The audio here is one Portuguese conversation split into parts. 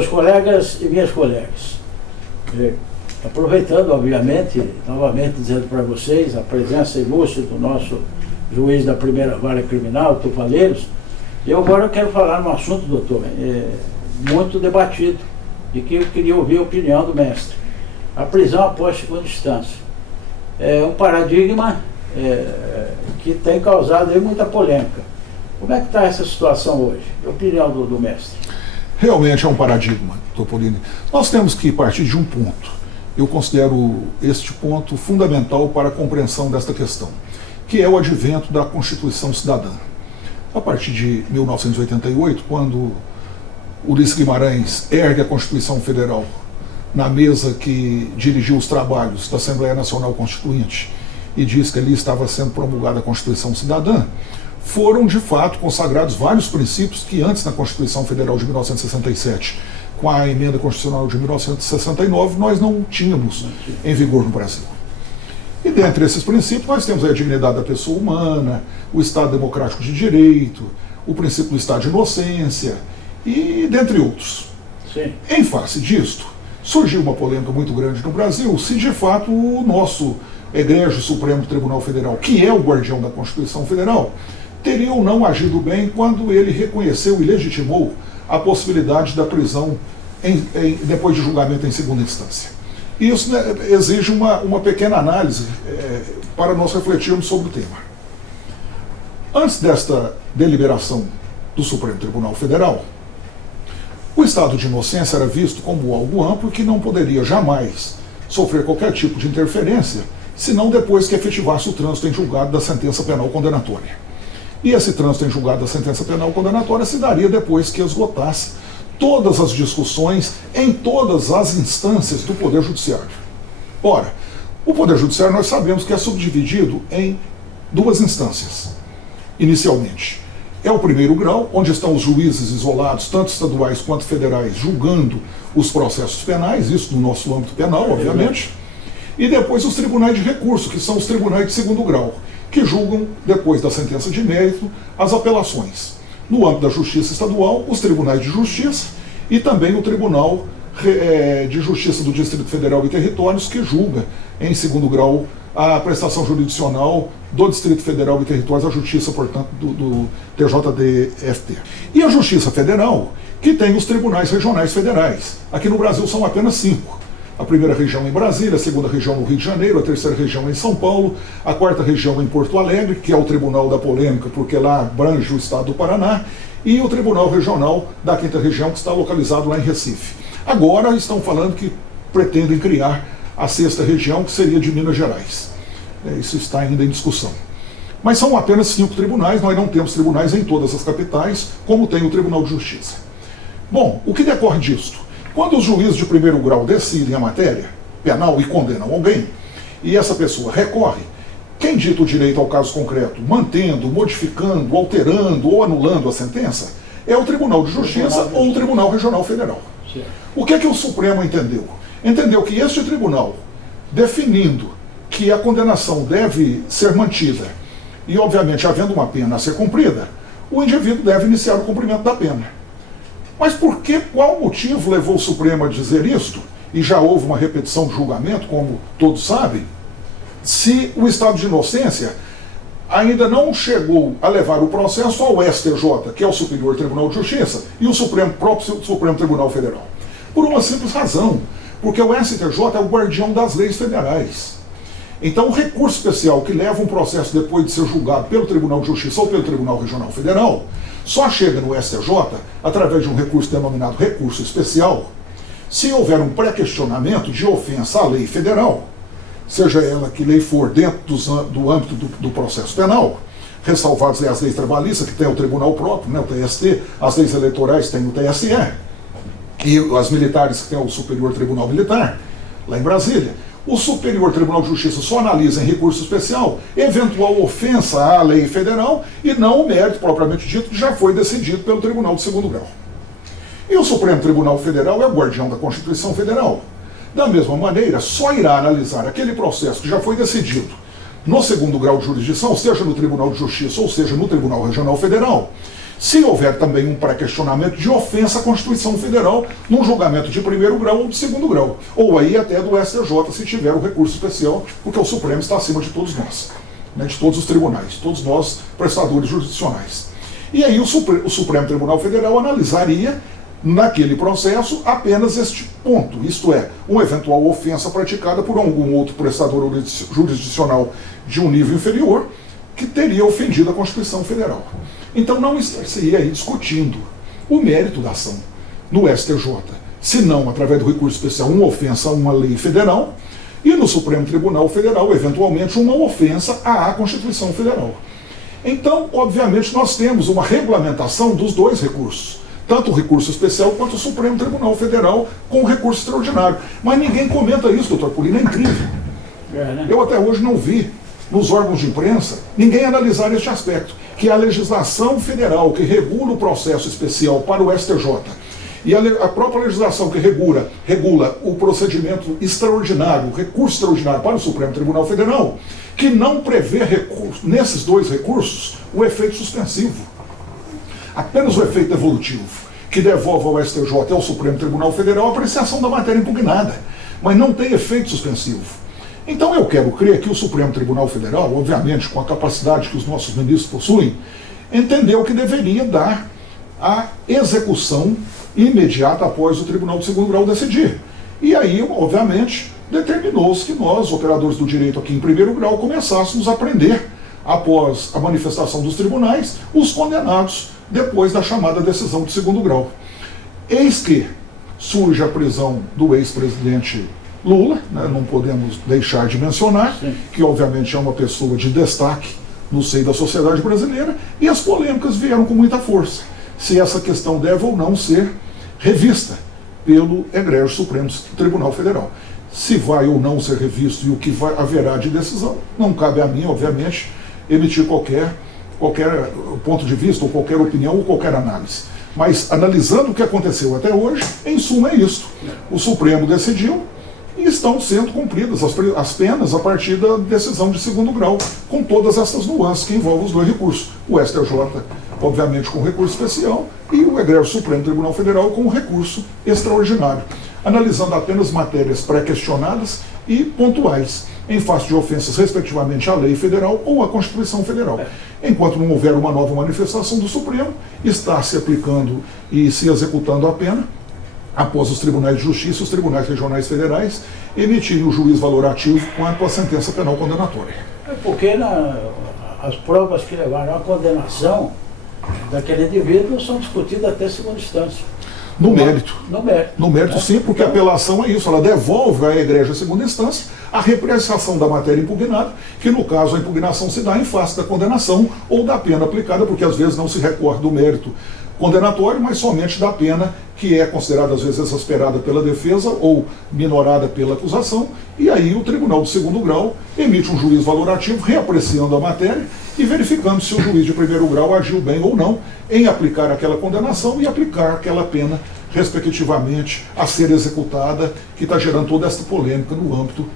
meus colegas e minhas colegas, aproveitando, obviamente, novamente dizendo para vocês a presença ilustre do nosso juiz da primeira vara criminal, Tupaleiros, eu agora quero falar num assunto, doutor, muito debatido, e que eu queria ouvir a opinião do mestre. A prisão após segunda instância é um paradigma que tem causado aí muita polêmica. Como é que está essa situação hoje? A opinião do mestre. Realmente é um paradigma, Topolini. Nós temos que partir de um ponto. Eu considero este ponto fundamental para a compreensão desta questão, que é o advento da Constituição Cidadã. A partir de 1988, quando Ulisses Guimarães ergue a Constituição Federal na mesa que dirigiu os trabalhos da Assembleia Nacional Constituinte e diz que ali estava sendo promulgada a Constituição Cidadã, foram de fato consagrados vários princípios que antes na Constituição Federal de 1967, com a emenda constitucional de 1969, nós não tínhamos em vigor no Brasil. E dentre esses princípios nós temos a dignidade da pessoa humana, o Estado democrático de direito, o princípio do Estado de inocência e dentre outros. Sim. Em face disto, surgiu uma polêmica muito grande no Brasil se de fato o nosso egrégio Supremo Tribunal Federal, que é o guardião da Constituição Federal, teria ou não agido bem quando ele reconheceu e legitimou a possibilidade da prisão depois de julgamento em segunda instância. Isso, né, exige uma pequena análise para nós refletirmos sobre o tema. Antes desta deliberação do Supremo Tribunal Federal, o estado de inocência era visto como algo amplo que não poderia jamais sofrer qualquer tipo de interferência, senão depois que efetivasse o trânsito em julgado da sentença penal condenatória. E esse trânsito em julgado da sentença penal condenatória se daria depois que esgotasse todas as discussões em todas as instâncias do Poder Judiciário. Ora, o Poder Judiciário nós sabemos que é subdividido em duas instâncias. Inicialmente, é o primeiro grau, onde estão os juízes isolados, tanto estaduais quanto federais, julgando os processos penais, isso no nosso âmbito penal, obviamente. E depois os tribunais de recurso, que são os tribunais de segundo grau, que julgam, depois da sentença de mérito, as apelações. No âmbito da Justiça Estadual, os tribunais de justiça e também o Tribunal de Justiça do Distrito Federal e Territórios, que julga, em segundo grau, a prestação jurisdicional do Distrito Federal e Territórios, a Justiça, portanto, do TJDFT. E a Justiça Federal, que tem os tribunais regionais federais. Aqui no Brasil são apenas 5. A primeira região em Brasília, a segunda região no Rio de Janeiro, a terceira região em São Paulo, a quarta região em Porto Alegre, que é o Tribunal da Polêmica, porque lá abrange o estado do Paraná, e o Tribunal Regional da quinta região, que está localizado lá em Recife. Agora estão falando que pretendem criar a sexta região, que seria de Minas Gerais. Isso está ainda em discussão. Mas são apenas 5 tribunais, nós não temos tribunais em todas as capitais, como tem o Tribunal de Justiça. Bom, o que decorre disto? Quando os juízes de primeiro grau decidem a matéria penal e condenam alguém, e essa pessoa recorre, quem dita o direito ao caso concreto, mantendo, modificando, alterando ou anulando a sentença, é o Tribunal de Justiça ou o Tribunal Regional Federal. O que é que o Supremo entendeu? Entendeu que este tribunal, definindo que a condenação deve ser mantida, e obviamente havendo uma pena a ser cumprida, o indivíduo deve iniciar o cumprimento da pena. Mas qual motivo levou o Supremo a dizer isto? E já houve uma repetição de julgamento, como todos sabem, se o estado de inocência ainda não chegou a levar o processo ao STJ, que é o Superior Tribunal de Justiça, e o próprio Supremo Tribunal Federal. Por uma simples razão, porque o STJ é o guardião das leis federais. Então o recurso especial que leva um processo depois de ser julgado pelo Tribunal de Justiça ou pelo Tribunal Regional Federal, só chega no STJ através de um recurso denominado recurso especial, se houver um pré-questionamento de ofensa à lei federal, seja ela que lei for dentro do âmbito do processo penal, ressalvadas as leis trabalhistas, que tem o tribunal próprio, né, o TST, as leis eleitorais tem o TSE, e as militares que tem o Superior Tribunal Militar, lá em Brasília. O Superior Tribunal de Justiça só analisa em recurso especial eventual ofensa à lei federal e não o mérito propriamente dito que já foi decidido pelo Tribunal de Segundo Grau. E o Supremo Tribunal Federal é o guardião da Constituição Federal. Da mesma maneira, só irá analisar aquele processo que já foi decidido no segundo grau de jurisdição, seja no Tribunal de Justiça ou seja no Tribunal Regional Federal, se houver também um pré-questionamento de ofensa à Constituição Federal num julgamento de primeiro grau ou de segundo grau, ou aí até do STJ, se tiver o recurso especial, porque o Supremo está acima de todos nós, né, de todos os tribunais, todos nós prestadores jurisdicionais. E aí o Supremo Tribunal Federal analisaria naquele processo apenas este ponto, isto é, uma eventual ofensa praticada por algum outro prestador jurisdicional de um nível inferior que teria ofendido a Constituição Federal. Então não estaria aí discutindo o mérito da ação no STJ, se não, através do recurso especial, uma ofensa a uma lei federal, e no Supremo Tribunal Federal, eventualmente, uma ofensa à Constituição Federal. Então, obviamente, nós temos uma regulamentação dos dois recursos, tanto o recurso especial quanto o Supremo Tribunal Federal com o recurso extraordinário. Mas ninguém comenta isso, doutor Polino, é incrível. Né? Eu até hoje não vi nos órgãos de imprensa ninguém analisar este aspecto, que é a legislação federal que regula o processo especial para o STJ e a própria legislação que regula o procedimento extraordinário, o recurso extraordinário para o Supremo Tribunal Federal, que não prevê nesses dois recursos o efeito suspensivo, apenas o efeito evolutivo, que devolve ao STJ e ao Supremo Tribunal Federal a apreciação da matéria impugnada, mas não tem efeito suspensivo. Então eu quero crer que o Supremo Tribunal Federal, obviamente com a capacidade que os nossos ministros possuem, entendeu que deveria dar a execução imediata após o Tribunal de Segundo Grau decidir. E aí, obviamente, determinou-se que nós, operadores do direito aqui em primeiro grau, começássemos a prender, após a manifestação dos tribunais, os condenados depois da chamada decisão de segundo grau. Eis que surge a prisão do ex-presidente Lula, né, não podemos deixar de mencionar, Sim. que obviamente é uma pessoa de destaque no seio da sociedade brasileira, e as polêmicas vieram com muita força, se essa questão deve ou não ser revista pelo Egrégio Supremo Tribunal Federal. Se vai ou não ser revisto e o que haverá de decisão, não cabe a mim, obviamente, emitir qualquer ponto de vista, ou qualquer opinião, ou qualquer análise. Mas, analisando o que aconteceu até hoje, em suma é isto. O Supremo decidiu e estão sendo cumpridas as penas a partir da decisão de segundo grau, com todas essas nuances que envolvem os dois recursos. O STJ, obviamente, com recurso especial, e o Egrégio Supremo Tribunal Federal com recurso extraordinário, analisando apenas matérias pré-questionadas e pontuais, em face de ofensas respectivamente à lei federal ou à Constituição Federal. Enquanto não houver uma nova manifestação do Supremo, está se aplicando e se executando a pena, após os tribunais de justiça e os tribunais regionais federais emitirem o juízo valorativo quanto à sentença penal condenatória. É porque as provas que levaram à condenação daquele indivíduo são discutidas até segunda instância. No mérito. No mérito, sim, porque a apelação é isso, ela devolve à Egrégio segunda instância a repreciação da matéria impugnada, que no caso a impugnação se dá em face da condenação ou da pena aplicada, porque às vezes não se recorre do mérito condenatório, mas somente da pena que é considerada às vezes exasperada pela defesa ou minorada pela acusação, e aí o Tribunal de Segundo Grau emite um juízo valorativo reapreciando a matéria e verificando se o juiz de primeiro grau agiu bem ou não em aplicar aquela condenação e aplicar aquela pena, respectivamente, a ser executada, que está gerando toda esta polêmica no âmbito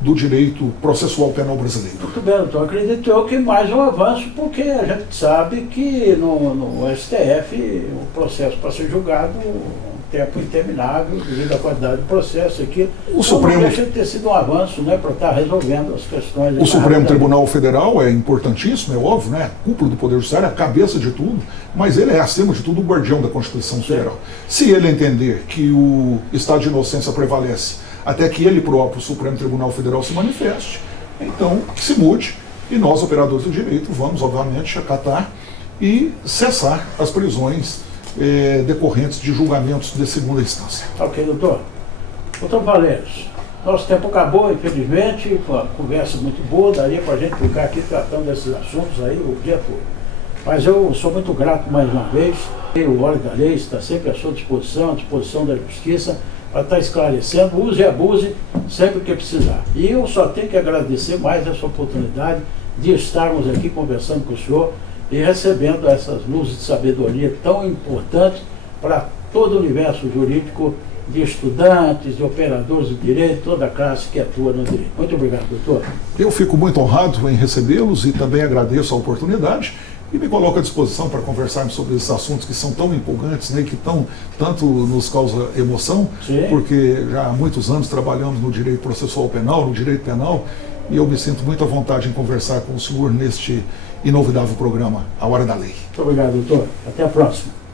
do direito processual penal brasileiro. Muito bem, doutor. Acredito eu que mais um avanço, porque a gente sabe que no STF o processo para ser julgado um tempo interminável devido à quantidade de processo aqui. O Supremo não deixa de ter sido um avanço, né, para estar resolvendo as questões. O Supremo Tribunal Federal é importantíssimo, é óbvio, né? A cúpula do Poder Judiciário, a cabeça de tudo, mas ele é, acima de tudo, o guardião da Constituição Federal. Se ele entender que o estado de inocência prevalece até que ele próprio, o Supremo Tribunal Federal, se manifeste, então que se mude, e nós, operadores do direito, vamos, obviamente, acatar e cessar as prisões decorrentes de julgamentos de segunda instância. Ok, doutor. Doutor Valério, nosso tempo acabou, infelizmente, com uma conversa muito boa, daria para a gente ficar aqui tratando desses assuntos aí o dia todo. Mas eu sou muito grato mais uma vez, o óleo da lei está sempre à sua disposição, à disposição da justiça, para estar esclarecendo, use e abuse sempre que precisar. E eu só tenho que agradecer mais essa oportunidade de estarmos aqui conversando com o senhor e recebendo essas luzes de sabedoria tão importantes para todo o universo jurídico de estudantes, de operadores do direito, toda a classe que atua no direito. Muito obrigado, doutor. Eu fico muito honrado em recebê-los e também agradeço a oportunidade e me coloco à disposição para conversarmos sobre esses assuntos que são tão empolgantes, né, que tanto nos causa emoção, Sim. porque já há muitos anos trabalhamos no direito processual penal, no direito penal, e eu me sinto muito à vontade em conversar com o senhor neste inovidável programa, A Hora da Lei. Muito obrigado, doutor. Até a próxima.